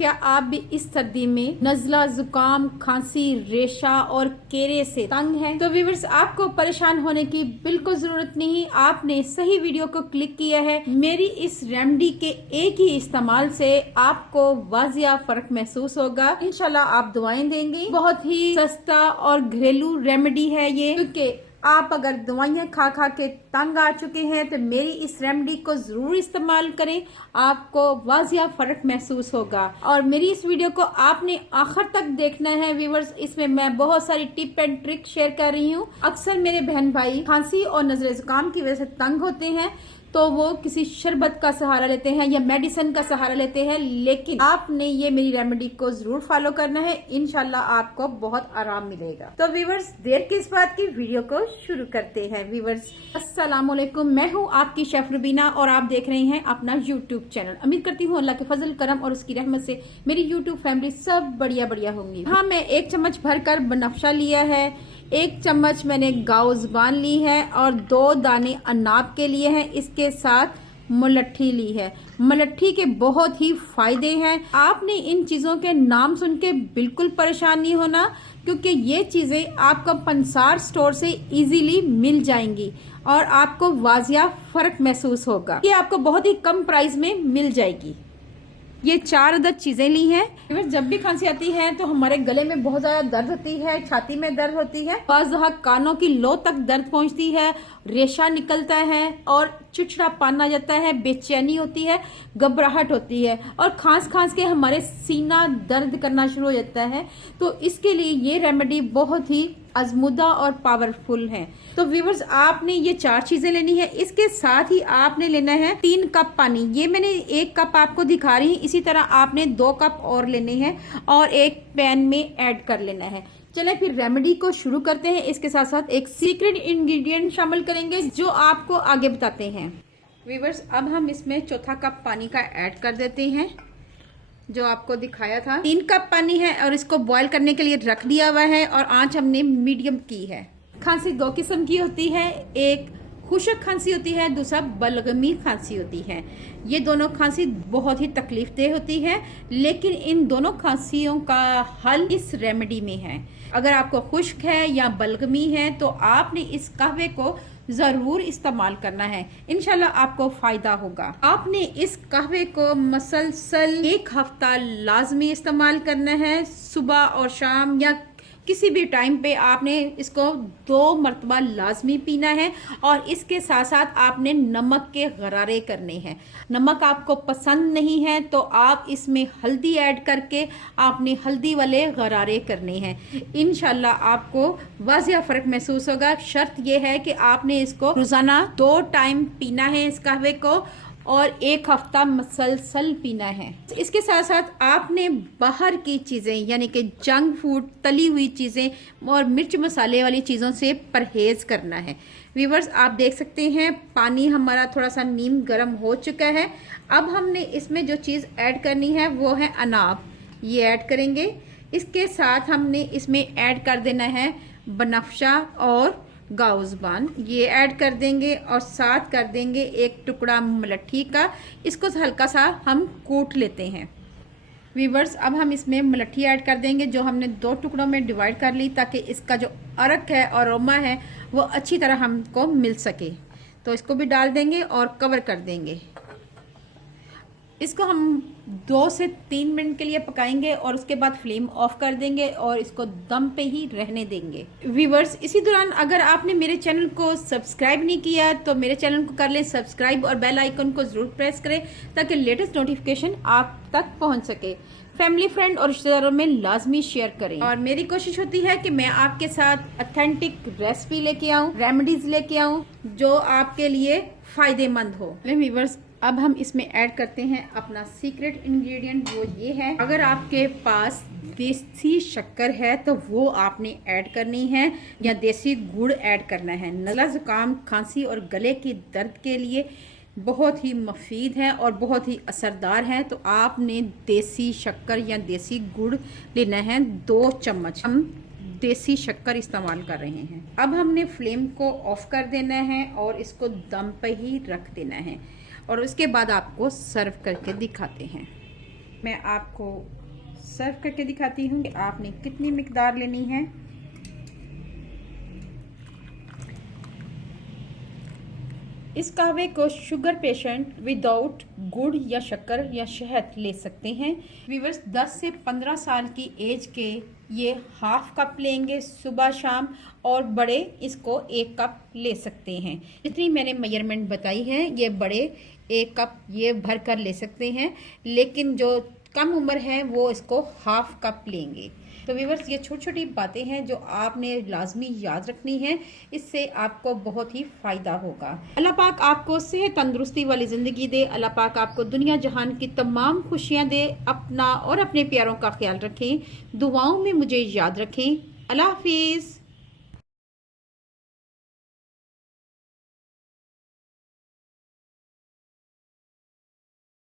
क्या आप भी इस सर्दी में नज़ला, जुकाम, खांसी, रेशा और केरे से तंग हैं? तो व्यूअर्स, आपको परेशान होने की बिल्कुल जरूरत नहीं। आपने सही वीडियो को क्लिक किया है। मेरी इस रेमेडी के एक ही इस्तेमाल से आपको वाजिया फर्क महसूस होगा। इंशाल्लाह आप दुआएं देंगे। बहुत ही सस्ता और घरेलू रेमेडी है ये, क्योंकि आप अगर दवाइयाँ खा खा के तंग आ चुके हैं तो मेरी इस रेमेडी को जरूर इस्तेमाल करें, आपको वाजिया फर्क महसूस होगा। और मेरी इस वीडियो को आपने आखिर तक देखना है व्यूअर्स। इसमें मैं बहुत सारी टिप एंड ट्रिक शेयर कर रही हूँ। अक्सर मेरे बहन भाई खांसी और नजले जुकाम की वजह से तंग होते हैं तो वो किसी शरबत का सहारा लेते हैं या मेडिसिन का सहारा लेते हैं, लेकिन आपने ये मेरी रेमेडी को जरूर फॉलो करना है। इंशाल्लाह आपको बहुत आराम मिलेगा। तो व्यूअर्स, देर किस बात की, वीडियो को शुरू करते हैं। व्यूअर्स, अस्सलाम वालेकुम, मैं हूँ आपकी शेफ रुबीना और आप देख रहे हैं अपना यूट्यूब चैनल। उम्मीद करती हूँ अल्लाह के फजल करम और उसकी रहमत से मेरी यूट्यूब फैमिली सब बढ़िया बढ़िया होंगी। हाँ, मैं 1 चम्मच भरकर बनफशा लिया है, 1 चम्मच मैंने गाउज़बान ली है और 2 दाने अनाब के लिए हैं। इसके साथ मुलट्ठी ली है। मुलट्ठी के बहुत ही फायदे हैं। आपने इन चीज़ों के नाम सुन के बिल्कुल परेशान नहीं होना, क्योंकि ये चीज़ें आपको पंसार स्टोर से इजीली मिल जाएंगी और आपको वाजिया फर्क महसूस होगा। ये आपको बहुत ही कम प्राइस में मिल जाएगी। ये 4 अदद चीजें ली हैं। जब भी खांसी आती है तो हमारे गले में बहुत ज्यादा दर्द होती है, छाती में दर्द होती है, बाज़ कानों की लो तक दर्द पहुंचती है, रेशा निकलता है और चिड़चिड़ापन आ जाता है, बेचैनी होती है, घबराहट होती है और खांस खांस के हमारे सीना दर्द करना शुरू हो जाता है। तो इसके लिए ये रेमेडी बहुत ही अजमुदा और पावरफुल है। तो व्यूअर्स, आपने ये 4 चीजें लेनी है। इसके साथ ही आपने लेना है 3 कप पानी। ये मैंने 1 कप आपको दिखा रही हूँ, इसी तरह आपने 2 कप और लेने हैं और एक पैन में ऐड कर लेना है। चले फिर रेमेडी को शुरू करते हैं। इसके साथ साथ एक सीक्रेट इंग्रेडिएंट शामिल करेंगे जो आपको आगे बताते हैं। व्यूअर्स, अब हम इसमें चौथा कप पानी का ऐड कर देते हैं जो आपको दिखाया था। 3 कप पानी है और इसको बॉईल करने के लिए रख दिया हुआ है और आंच हमने मीडियम की है। खांसी 2 किस्म की होती है, एक खुशक खांसी होती है, दूसरा बलगमी खांसी होती है। ये दोनों खांसी बहुत ही तकलीफ देह होती है, लेकिन इन दोनों खांसियों का हल इस रेमेडी में है। अगर आपको खुश्क है या बलगमी है तो आपने इस कहवे को जरूर इस्तेमाल करना है। इंशाल्लाह आपको फायदा होगा। आपने इस कहवे को मसलसल 1 हफ्ता लाजमी इस्तेमाल करना है। सुबह और शाम या किसी भी टाइम पे आपने इसको 2 मरतबा लाजमी पीना है और इसके साथ साथ आपने नमक के गरारे करने हैं। नमक आपको पसंद नहीं है तो आप इसमें हल्दी ऐड करके आपने हल्दी वाले गरारे करने हैं। इंशाल्लाह आपको वाजिया फर्क महसूस होगा। शर्त यह है कि आपने इसको रोजाना 2 टाइम पीना है इस कहवे को और 1 हफ्ता मसलसल पीना है। इसके साथ साथ आपने बाहर की चीज़ें यानी कि जंक फूड, तली हुई चीज़ें और मिर्च मसाले वाली चीज़ों से परहेज करना है। व्यूअर्स, आप देख सकते हैं पानी हमारा थोड़ा सा नीम गर्म हो चुका है। अब हमने इसमें जो चीज़ ऐड करनी है वो है अनाब। ये ऐड करेंगे। इसके साथ हमने इसमें ऐड कर देना है बनफशा और गाउज़बान, ये ऐड कर देंगे और साथ कर देंगे 1 टुकड़ा मुलट्ठी का। इसको हल्का सा हम कूट लेते हैं। व्यूअर्स, अब हम इसमें मुलट्ठी ऐड कर देंगे जो हमने 2 टुकड़ों में डिवाइड कर ली, ताकि इसका जो अरक है और अरोमा है वो अच्छी तरह हमको मिल सके। तो इसको भी डाल देंगे और कवर कर देंगे। इसको हम 2 से 3 मिनट के लिए पकाएंगे और उसके बाद फ्लेम ऑफ कर देंगे और इसको दम पे ही रहने देंगे। व्यूअर्स, इसी दौरान अगर आपने मेरे चैनल को सब्सक्राइब नहीं किया तो मेरे चैनल को कर लें सब्सक्राइब और बेल आइकन को जरूर प्रेस करें ताकि लेटेस्ट नोटिफिकेशन आप तक पहुंच सके। फैमिली, फ्रेंड और रिश्तेदारों में लाजमी शेयर करें। और मेरी कोशिश होती है कि मैं आपके साथ ऑथेंटिक रेसिपी लेके आऊँ, रेमेडीज लेके आऊँ जो आपके लिए फायदेमंद हो। व्यूअर्स, अब हम इसमें ऐड करते हैं अपना सीक्रेट इंग्रेडिएंट, वो ये है। अगर आपके पास देसी शक्कर है तो वो आपने ऐड करनी है या देसी गुड़ ऐड करना है। नज़ला, जुकाम, खांसी और गले की दर्द के लिए बहुत ही मुफीद है और बहुत ही असरदार है। तो आपने देसी शक्कर या देसी गुड़ लेना है। 2 चम्मच हम देसी शक्कर इस्तेमाल कर रहे हैं। अब हमने फ्लेम को ऑफ कर देना है और इसको दम पे ही रख देना है और उसके बाद आपको सर्व करके दिखाते हैं। मैं आपको सर्व करके दिखाती हूँ कि आपने कितनी मिकदार लेनी है। इस कहवे को शुगर पेशेंट विदाउट गुड़ या शक्कर या शहद ले सकते हैं। व्यूअर्स 10 से 15 साल की एज के ये हाफ कप लेंगे सुबह शाम, और बड़े इसको 1 कप ले सकते हैं। जितनी मैंने मेजरमेंट बताई है ये बड़े 1 कप ये भर कर ले सकते हैं, लेकिन जो कम उम्र है वो इसको हाफ कप लेंगे। तो व्यूअर्स ये छोटी छोटी बातें हैं जो आपने लाजमी याद रखनी है, इससे आपको बहुत ही फ़ायदा होगा। अल्लाह पाक आपको सेहत तंदुरुस्ती वाली ज़िंदगी दे। अल्लाह पाक आपको दुनिया जहान की तमाम खुशियाँ दे। अपना और अपने प्यारों का ख्याल रखें, दुआओं में मुझे याद रखें। अल्लाह हाफिज़।